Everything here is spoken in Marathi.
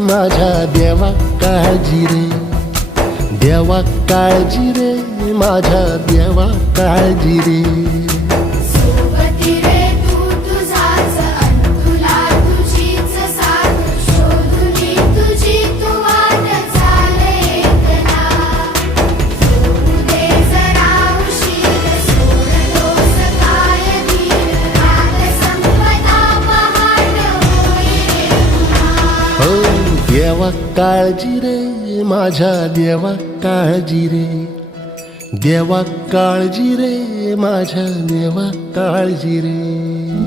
माझ्या देवा काळजी रे, देवा काळजी रे, माझ्या देवा काळजी रे. सोबती रे तू तुझाच अंतुला तुझीच साथ शोधुनी तुझी तू वाट चाल एकला. सोडू दे जरा उशीर सोडतोस काय धीर रात संपता पहाट होई रे पुन्हा. हो देवा काळजी रे, माझ्या देवा काळजी रे, देवा काळजी रे, माझ्या देवा काळजी रे.